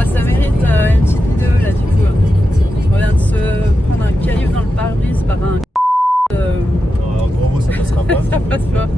Oh, ça mérite une petite vidéo là du coup. On vient de se prendre un caillou dans le pare-brise par un En gros mot, ça passera pas. ça passe pas.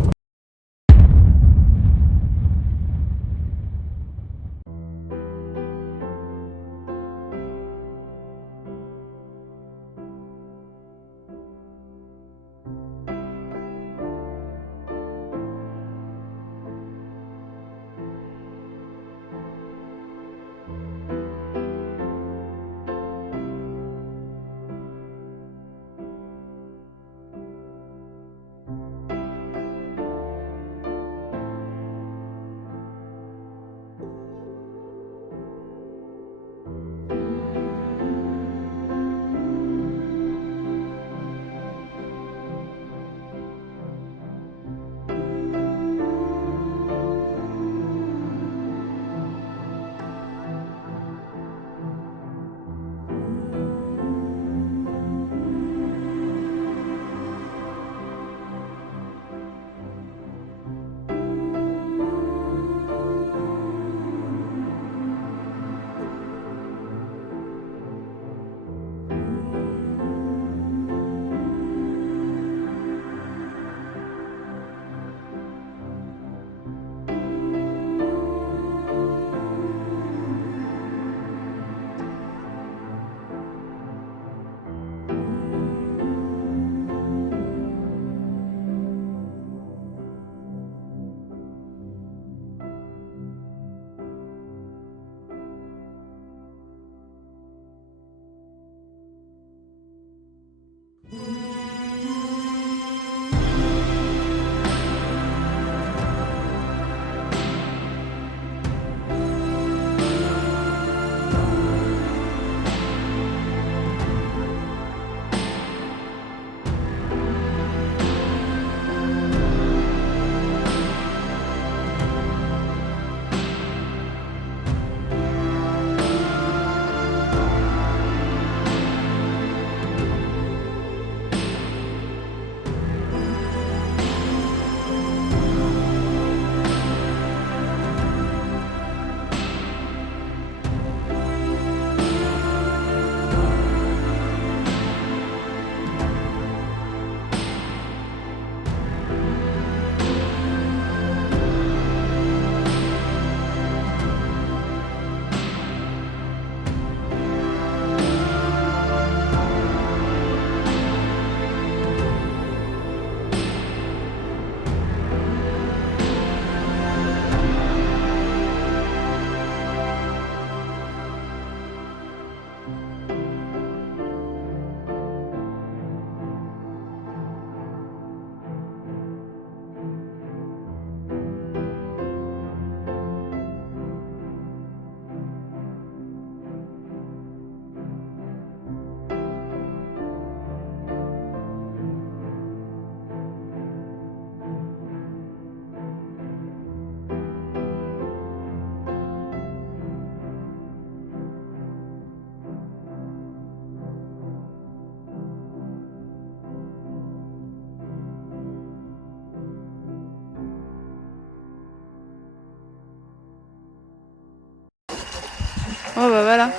Oh bah voilà,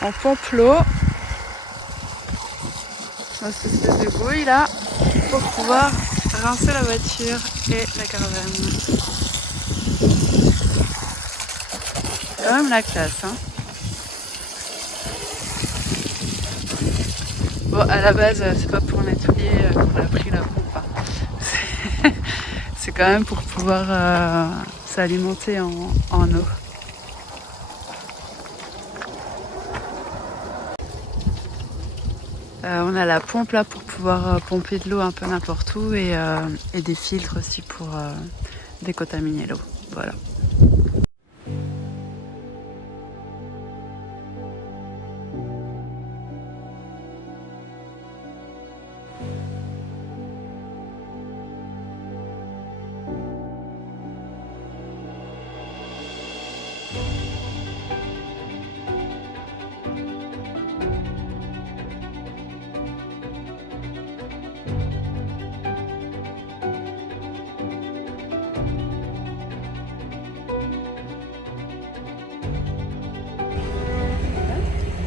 on pompe l'eau dans cette espèce de bouille là pour pouvoir rincer la voiture et la caravane. C'est quand même la classe, hein. Bon, à la base, c'est pas pour nettoyer qu'on a pris la pompe, hein. C'est quand même pour pouvoir s'alimenter en eau. On a la pompe là pour pouvoir pomper de l'eau un peu n'importe où et des filtres aussi pour décontaminer l'eau. Voilà.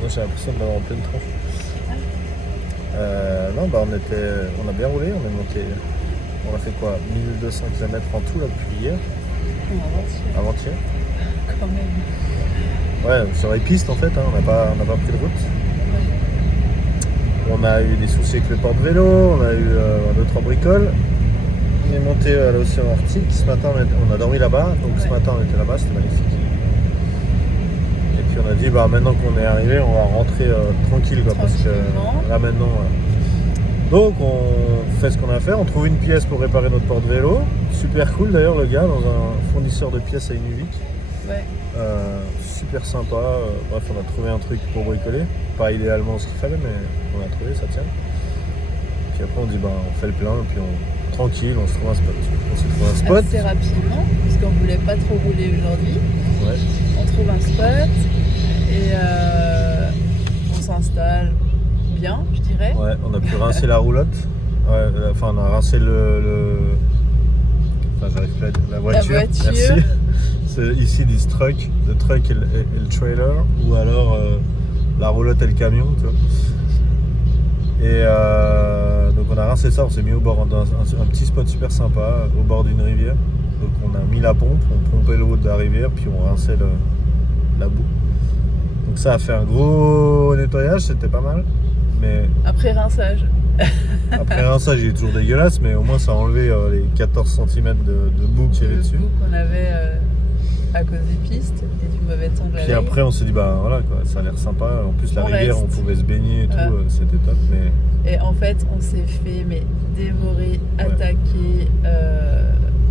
Moi j'ai l'impression d'avoir en pleine tronche. Non, bah on a bien roulé, on est monté. On a fait quoi 1200 km en tout là depuis hier. Avant-hier. Quand même. Ouais, sur les pistes en fait, hein, on n'a pas pris de route. On a eu des soucis avec le porte-vélo, on a eu 2-3 bricoles. On est monté à l'océan Arctique. Ce matin, on a dormi là-bas, donc ce matin on était là-bas, c'était magnifique. Et puis on a dit, bah maintenant qu'on est arrivé, on va rentrer tranquille, quoi, parce que là maintenant. Donc on fait ce qu'on a à faire, on trouve une pièce pour réparer notre porte-vélo. Super cool d'ailleurs le gars, dans un fournisseur de pièces à Inuvik. Ouais. Super sympa. Bref, on a trouvé un truc pour bricoler. Pas idéalement ce qu'il fallait, mais on a trouvé, ça tient. Puis après on dit, bah on fait le plein, et puis tranquille, on se trouve un spot. On s'est trouvé un spot. Assez rapidement, parce qu'on voulait pas trop rouler aujourd'hui. Ouais. On trouve un spot et on s'installe bien, je dirais. Ouais, on a pu rincer la roulotte. Ouais, enfin, on a rincé Enfin, j'arrive plus à dire la voiture. Merci. C'est ici des trucks, le truck et le trailer, ou alors la roulotte et le camion, tu vois. Et donc on a rincé ça, on s'est mis au bord un petit spot super sympa, au bord d'une rivière. Donc on a mis la pompe, on pompait l'eau de la rivière, puis on rinçait la boue. Donc ça a fait un gros nettoyage, c'était pas mal. Mais après rinçage. Après rinçage, il est toujours dégueulasse, mais au moins ça a enlevé les 14 cm de boue qu'il y avait dessus. Le boue qu'on avait à cause des pistes et du mauvais temps de la veille. Puis après on s'est dit, bah voilà quoi, ça a l'air sympa. En plus la rivière, on pouvait se baigner et tout, c'était top. Et en fait, on s'est fait dévorer, attaquer,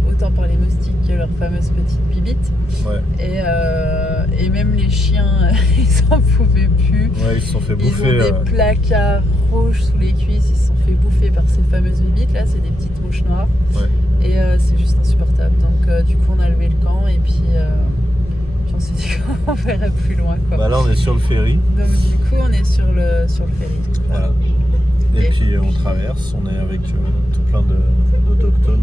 autant par les moustiques que leurs fameuses petites bibites. Ouais. Et même les chiens, ils en pouvaient plus. Ouais, ils se sont fait bouffer. Ils ont des placards rouges sous les cuisses, ils se sont fait bouffer par ces fameuses bibites. Là, c'est des petites mouches noires. Ouais. Et c'est juste insupportable. Donc du coup, on a levé le camp et puis on s'est dit qu'on verrait plus loin, quoi. Bah là, on est sur le ferry. Donc du coup, on est sur le ferry. Voilà. Et puis on traverse, on est avec tout plein d'autochtones.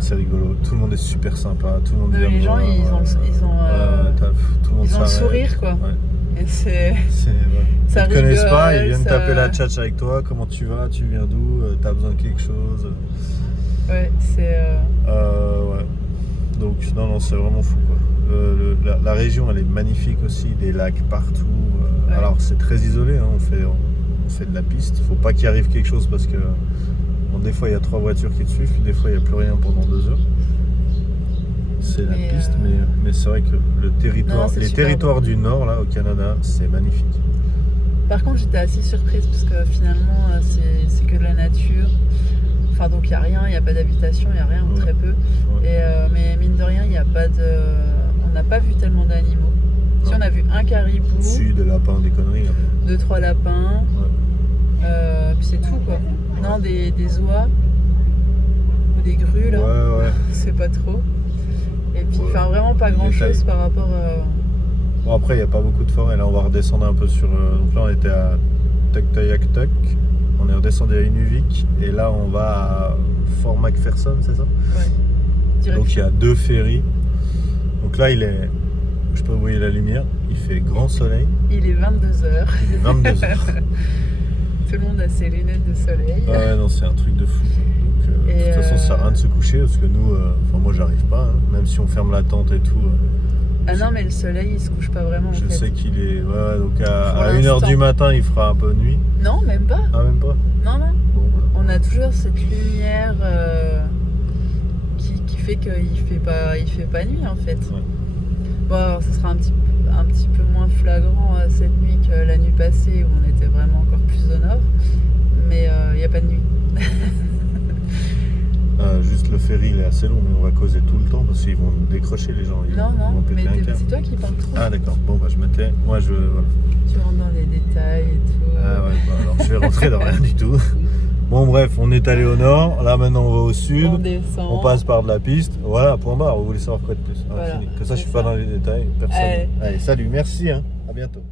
C'est rigolo, tout le monde est super sympa, tout le monde vient. Les gens, ils ont le sourire, quoi. Ouais. Et c'est. Ça ils te connaissent pas, ils viennent ça... taper la tchatche avec toi. Comment tu vas? Tu viens d'où? T'as besoin de quelque chose? Ouais, c'est. Ouais. Donc non, c'est vraiment fou, quoi. La région, elle est magnifique aussi, des lacs partout. Alors c'est très isolé, hein, on fait de la piste. Faut pas qu'il arrive quelque chose parce que des fois il y a 3 voitures qui te suivent, puis des fois il n'y a plus rien pendant 2 heures. C'est la piste, mais c'est vrai que les territoires du Nord là au Canada, c'est magnifique. Par contre, j'étais assez surprise parce que finalement c'est que de la nature. Enfin donc il n'y a rien, il n'y a pas d'habitation, il n'y a rien ou très peu. Et, mais mine de rien, il n'y a pas de. On n'a pas vu tellement d'animaux. Si on a vu un caribou. Si, des lapins, des conneries. Là. 2-3 lapins. Puis c'est tout, quoi. Non, des oies ou des grues là. Ouais. C'est pas trop. Et puis vraiment pas grand chose par rapport à... Bon après il n'y a pas beaucoup de forêt. Là on va redescendre un peu sur... Donc là on était à Tuktoyaktuk. On est redescendu à Inuvik. Et là on va à Fort McPherson, c'est ça? Ouais. Donc il y a 2 ferries. Donc là il est... Je peux vous voyez la lumière. Il fait grand soleil. Il est 22h. Il est 22h. Tout le monde a ses lunettes de soleil. Ouais, non, c'est un truc de fou. Donc, de toute façon, ça sert à rien de se coucher parce que nous, moi, j'arrive pas, hein, même si on ferme la tente et tout. Ah non, mais le soleil, il se couche pas vraiment. Je sais qu'il est. Ouais, donc à 1h du matin, il fera un peu nuit. Non, même pas. Ah, même pas? Non. Bon, voilà. On a toujours cette lumière qui fait qu'il fait pas nuit en fait. Ouais. Bon, alors, ça sera un petit peu moins flagrant cette nuit que la nuit passée où on était vraiment encore plus au nord, mais il n'y a pas de nuit. Juste le ferry il est assez long, mais on va causer tout le temps parce qu'ils vont nous décrocher les gens. Non, mais c'est toi qui parles trop. Ah d'accord, bon bah je mettais, moi je... Voilà. Tu rentres dans les détails et tout. Ah ouais, bah alors je vais rentrer dans rien du tout. Bon bref, on est allé au nord, là maintenant on va au sud, on passe par de la piste, voilà, point barre, vous voulez savoir quoi de plus, voilà, fini. Que ça je suis pas dans les détails, personne. Allez salut, merci, hein. À bientôt.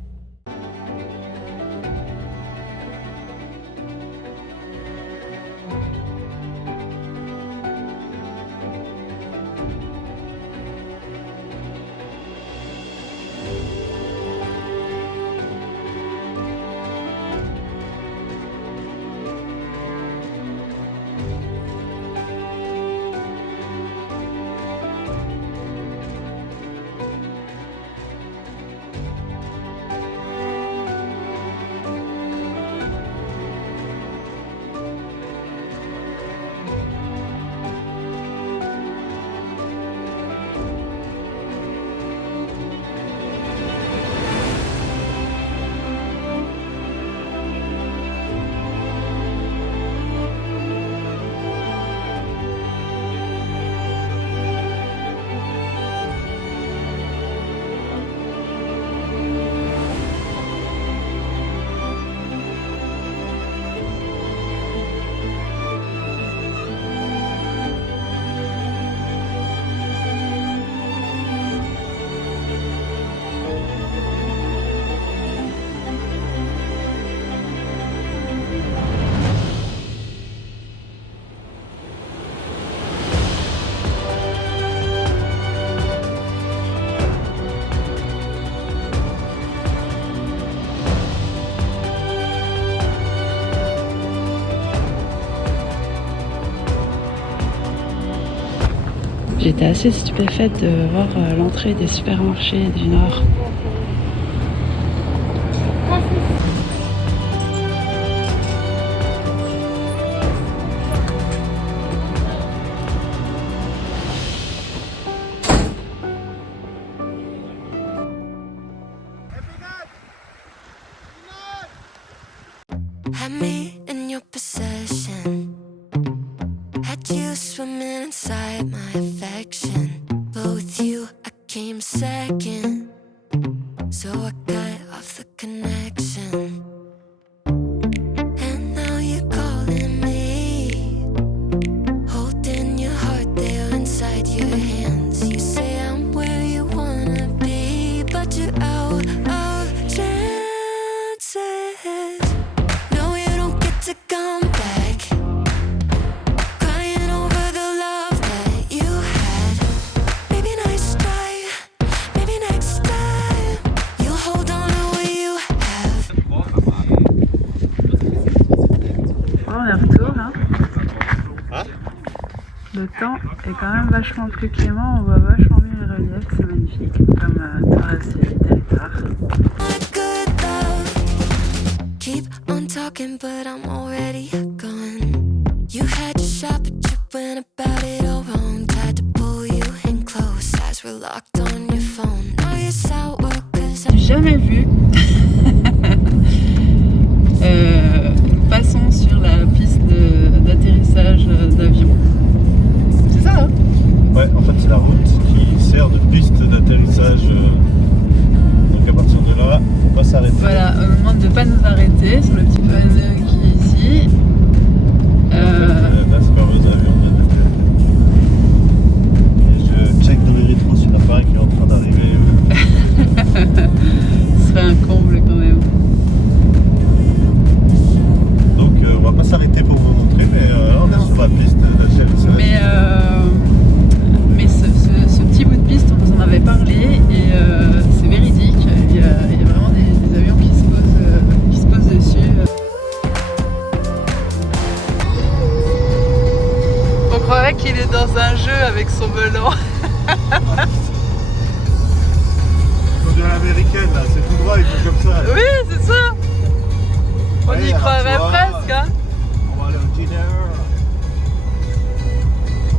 j'étais assez stupéfaite de voir l'entrée des supermarchés du Nord. Had me in your possession. Had you swimming inside my affection. But with you, I came second. So I cut off the connection. And now you're calling me. Holding your heart there inside your hands. You say I'm where you wanna be. But you're out of chances. To come back, crying over the love that you had. Maybe next time, maybe next time, you'll hold on to what you have. On est retour là. Le temps est quand même vachement plus clément, on voit vachement mieux le relief, c'est magnifique, comme traverser le territoire. Keep on talking, but I'm already gone. You had your shot, but you went about it all wrong. Tried to pull you in close as we're locked on your phone. Now you're sour, cause J'ai jamais vu une façon sur la piste d'atterrissage d'avion. C'est ça, hein? Ouais, en fait, c'est la route qui sert de piste d'atterrissage. Donc à partir de là, faut pas s'arrêter. Voilà, on nous demande de pas nous arrêter sur le petit panneau qui est ici. Là, c'est pas vos avions. Je check dans les rétros s'il n'y en a pas un qui est en train d'arriver. Ce serait un comble quand même. Donc on va pas s'arrêter pour vous montrer, mais on est sur la piste d'atterrissage. Mais ce petit bout de piste, on nous en avait parlé et c'est véridique. Il y a vraiment des avions qui se posent dessus. On croirait qu'il est dans un jeu avec son melon. Comme de l'américaine là, c'est tout droit, il fait comme ça. Oui, c'est ça. On Ouais, y croirait presque. Hein. On va aller au dîner.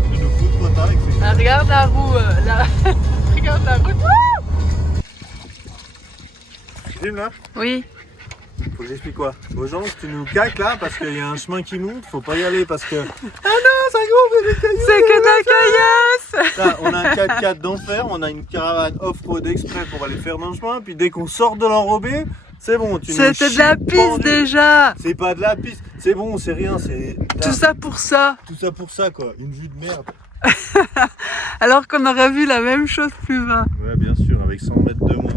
Je vais nous foutre trop tard avec ces Ah, regarde la roue. Regarde la route. Tu filmes là? Oui. Faut que j'explique quoi? Aux gens, tu nous caques là parce qu'il y a un chemin qui monte, faut pas y aller parce que. Ah non, ça gros, des cailloux! C'est que de la caillasse! Là, on a un 4x4 d'enfer, on a une caravane off-road exprès pour aller faire dans le chemin, puis dès qu'on sort de l'enrobé, c'est bon, tu nous C'était de la piste pendu. déjà! C'est pas de la piste, c'est bon, c'est rien, c'est. Tout ça pour ça! Tout ça pour ça quoi, une vue de merde. Alors qu'on aurait vu la même chose plus bas. Ouais, bien sûr, avec 100 mètres de moins.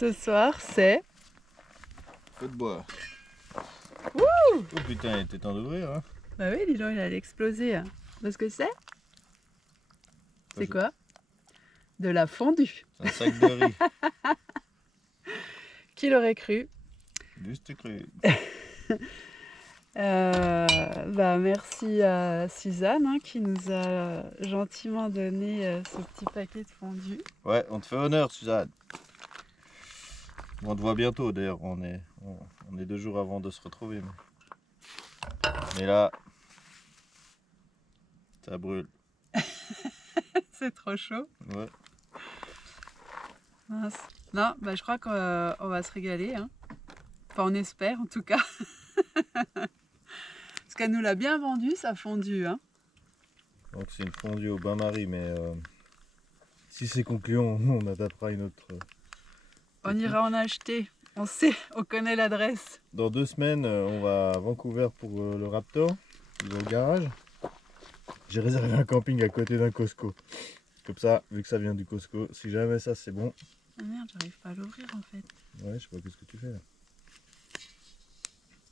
Ce soir, c'est... Feu de bois. Wouh! Oh putain, il était temps d'ouvrir. Hein. Bah oui, dis donc, il allait exploser. Parce que c'est? C'est quoi? De la fondue. C'est un sac de riz. Qui l'aurait cru? Juste cru. Bah merci à Suzanne hein, qui nous a gentiment donné ce petit paquet de fondue. Ouais, on te fait honneur, Suzanne. On te voit bientôt d'ailleurs, on est 2 jours avant de se retrouver. Mais là, ça brûle. C'est trop chaud. Ouais. Mince. Non, bah je crois qu'on va se régaler. Hein. Enfin, on espère en tout cas. Parce qu'elle nous l'a bien vendu, sa fondue. Hein. Donc c'est une fondue au bain-marie, mais si c'est concluant, on adaptera une autre. On ira en acheter. On sait, on connaît l'adresse. Dans 2 semaines, on va à Vancouver pour le Raptor, au garage. J'ai réservé un camping à côté d'un Costco. Comme ça, vu que ça vient du Costco, si jamais ça c'est bon. Ah merde, j'arrive pas à l'ouvrir en fait. Ouais, je sais pas qu'est-ce que tu fais là.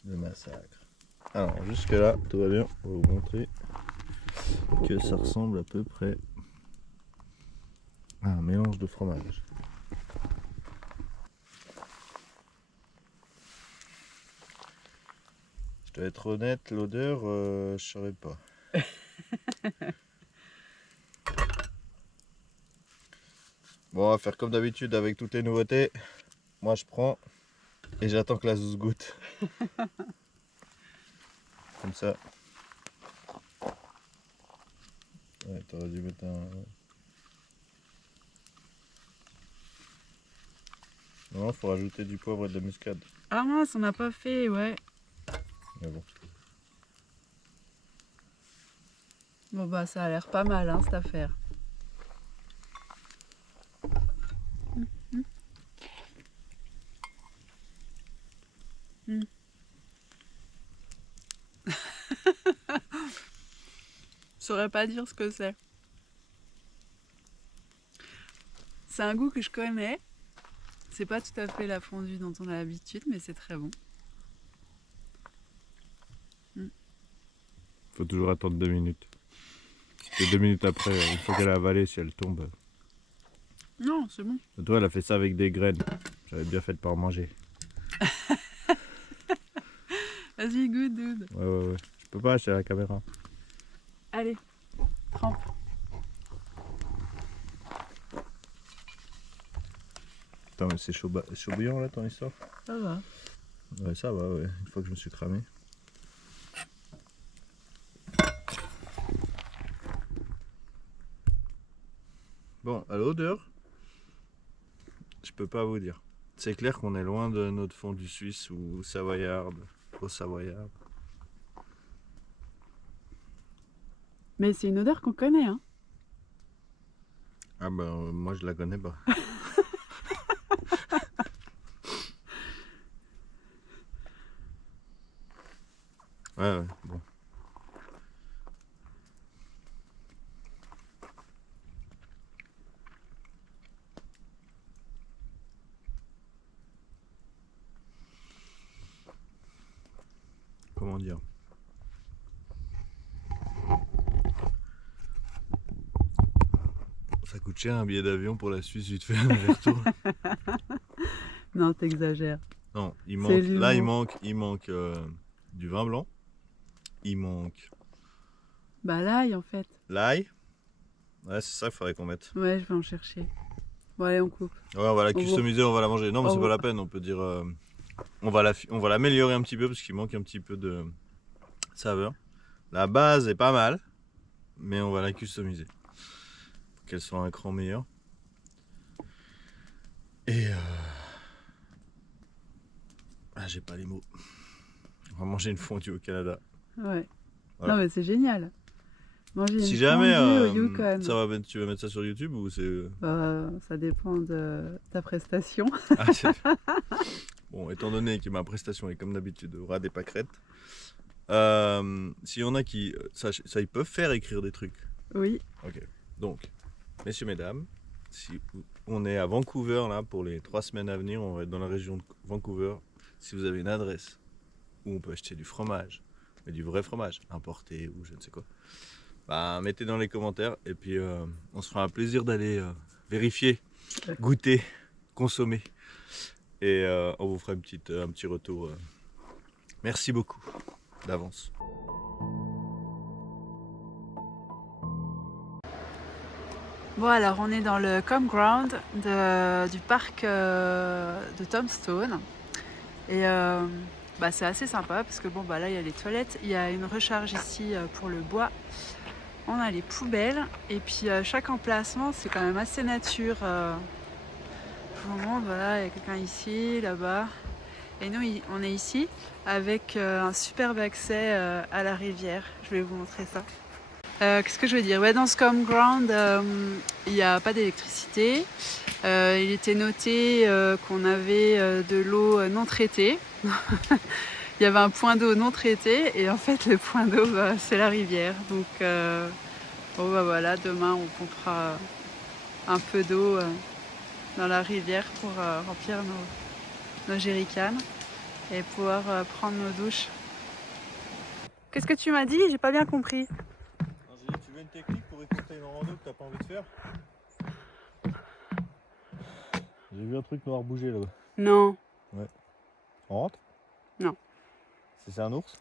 Le massacre. Alors jusque là, tout va bien. On va vous montrer que ça ressemble à peu près à un mélange de fromage. Je dois être honnête, l'odeur, je saurais pas. Bon, on va faire comme d'habitude avec toutes les nouveautés. Moi je prends et j'attends que la zouze goûte. Comme ça. Ouais, t'aurais dû mettre un... Non, faut rajouter du poivre et de la muscade. Ah mince, on n'a pas fait, ouais. Mais bon. Bon bah ça a l'air pas mal hein, cette affaire. Je saurais pas dire ce que c'est. C'est un goût que je connais. C'est pas tout à fait la fondue dont on a l'habitude, mais c'est très bon. Faut toujours attendre 2 minutes. Et 2 minutes après, une fois qu'elle a avalé, si elle tombe. Non, c'est bon. Et toi, elle a fait ça avec des graines. J'avais bien fait de pas en manger. Vas-y, goûte, dude. Ouais. Je peux pas acheter la caméra. Allez, trempe. Attends, mais c'est chaud bouillant là ton histoire? Ça va. Ouais, ça va, ouais. Une fois que je me suis cramé. Bon, à l'odeur, je peux pas vous dire. C'est clair qu'on est loin de notre fondue suisse ou savoyarde, au savoyarde. Mais c'est une odeur qu'on connaît, hein. Ah ben, moi je la connais pas. Ouais, bon. Comment dire? Ça coûte cher un billet d'avion pour la Suisse vite fait un aller-retour. Non, t'exagères. Non, il manque. Là, il manque du vin blanc. Il manque. Bah l'ail en fait. L'ail. Ouais, c'est ça qu'il faudrait qu'on mette. Ouais, je vais en chercher. Bon allez, on coupe. Ouais, on va la customiser, on va la manger. Non, mais c'est pas la peine, on peut dire... on va l'améliorer un petit peu parce qu'il manque un petit peu de saveur. La base est pas mal, mais on va la customiser. Pour qu'elle soit un cran meilleur. Et... Ah, j'ai pas les mots. On va manger une fondue au Canada. Ouais. Voilà. Non mais c'est génial. Manger Si une jamais fondue au Yukon. tu vas mettre ça sur YouTube ou c'est... Ça dépend de ta prestation. Ah, bon, étant donné que ma prestation est comme d'habitude au ras des pâquerettes, s'il y en a qui... Ça, ils peuvent faire écrire des trucs. Oui. Ok. Donc, messieurs, mesdames, Si on est à Vancouver là pour les 3 semaines à venir, on va être dans la région de Vancouver. Si vous avez une adresse où on peut acheter du fromage, mais du vrai fromage, importé ou je ne sais quoi, bah, mettez dans les commentaires et puis on se fera un plaisir d'aller vérifier, goûter, consommer et on vous fera un petit retour. Merci beaucoup d'avance. Bon alors on est dans le campground du parc de Tombstone et c'est assez sympa parce que là il y a les toilettes, il y a une recharge ici pour le bois, on a les poubelles et puis chaque emplacement c'est quand même assez nature. Je vous montre, voilà, il y a quelqu'un ici, là-bas et nous on est ici avec un superbe accès à la rivière, je vais vous montrer ça. Qu'est-ce que je veux dire? Dans ce campground, il n'y a pas d'électricité. Il était noté qu'on avait de l'eau non traitée. Il y avait un point d'eau non traité et en fait le point d'eau c'est la rivière. Donc voilà, demain on pompera un peu d'eau dans la rivière pour remplir nos jerrycans et pouvoir prendre nos douches. Qu'est-ce que tu m'as dit? J'ai pas bien compris. Tu veux une technique pour écouter une rando que t'as pas envie de faire? J'ai vu un truc noir bouger là-bas. Non. Ouais. On rentre? Non. C'est un ours?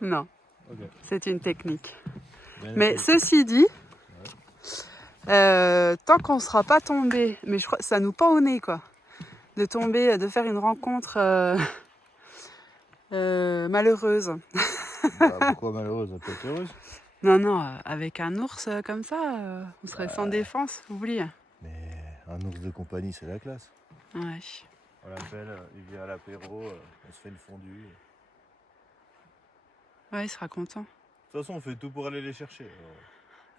Non. Okay. C'est une technique. Bien mais ceci dit, tant qu'on ne sera pas tombé, mais je crois que ça nous pend au nez quoi, de tomber, de faire une rencontre malheureuse. Pourquoi malheureuse? Elle peut être heureuse. Non, avec un ours comme ça, on serait sans défense, oublie. Mais un ours de compagnie, c'est la classe. Ouais. On l'appelle, il vient à l'apéro, on se fait une fondue. Ouais, il sera content. De toute façon, on fait tout pour aller les chercher.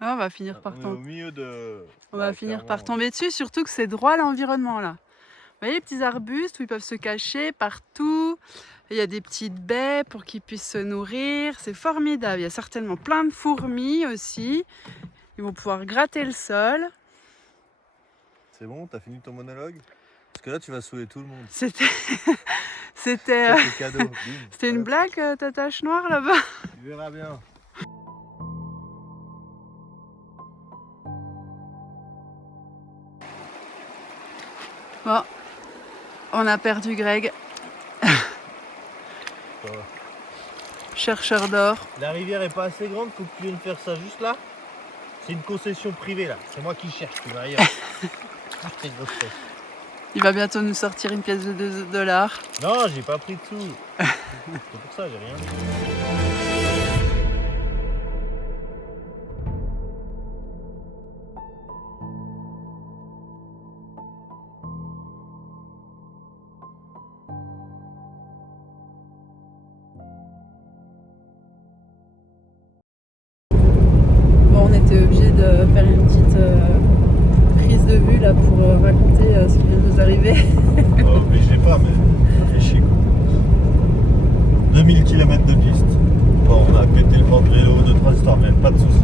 On va finir par tomber. Au milieu de... On va finir par tomber dessus, surtout que c'est droit à l'environnement là. Vous voyez les petits arbustes où ils peuvent se cacher partout. Il y a des petites baies pour qu'ils puissent se nourrir. C'est formidable. Il y a certainement plein de fourmis aussi. Ils vont pouvoir gratter le sol. C'est bon, t'as fini ton monologue? Parce que là, tu vas saouler tout le monde. C'était cadeau. C'était une blague, ta tache noire là-bas? Tu verras bien. Bon, on a perdu Greg. Chercheur d'or. La rivière est pas assez grande, faut que tu viennes faire ça juste là. C'est une concession privée là, c'est moi qui cherche, tu vas ailleurs. Il va bientôt nous sortir une pièce de $2. Non, j'ai pas pris de sous. C'est pour ça, j'ai rien dit. On était obligé de faire une petite prise de vue là pour raconter ce qui vient de nous arriver. Obligé pas, mais ça fait chier quoi. 2000 km de piste. Bon, on a pété le port de vélo, 2-3 histoires, mais pas de soucis.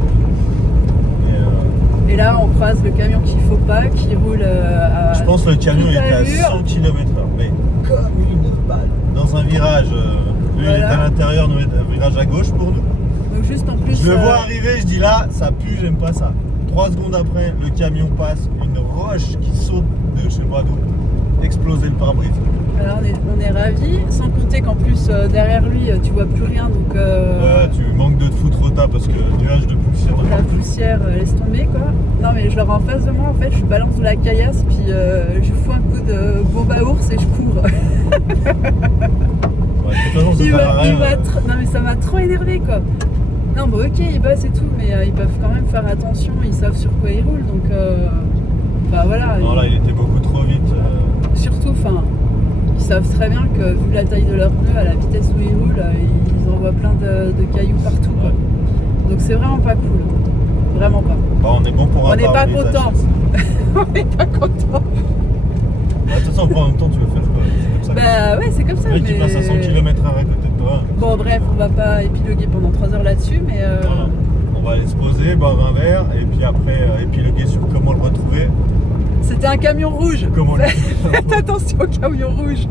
Et là, on croise le camion qu'il faut pas, qui roule à. Je pense que le camion était à 100 km/h, mais comme une balle. Dans un virage, lui il est à l'intérieur, nous un virage à gauche pour nous. Donc juste en plus. Je le vois arriver, je dis là, ça pue, j'aime pas ça. 3 secondes après, le camion passe, une roche qui saute de je sais pas d'où, exploser le pare-brise. Alors on est ravis, sans compter qu'en plus derrière lui tu vois plus rien donc. Ouais, tu manques de te foutre au tas parce que le nuage de poussière. La poussière laisse tomber quoi. Non mais je leur en face de moi en fait, je balance de la caillasse puis je fous un coup de bombe à ours et je cours. Ouais, de toute façon, ça sert à rien. Non mais ça m'a trop énervé quoi. Non bah ok ils bossent et tout mais ils peuvent quand même faire attention, ils savent sur quoi ils roulent donc bah voilà. Non là il était beaucoup trop vite. Surtout ils savent très bien que vu la taille de leurs pneus à la vitesse où ils roulent, ils envoient plein de cailloux partout quoi. Donc c'est vraiment pas cool. Vraiment pas. Bah, on est bon pour un. On n'est pas content. On n'est pas content. De toute façon en même temps tu veux faire quoi? C'est comme ça. Bah ouais c'est comme ça. Le mec qui passe à 100 km/h à côté de toi. Bon bref on va pas épiloguer pendant 3 heures là-dessus mais. Non. On va aller se poser, boire un verre et puis après épiloguer sur comment le retrouver. C'était un camion rouge. Comment Faites attention au camion rouge.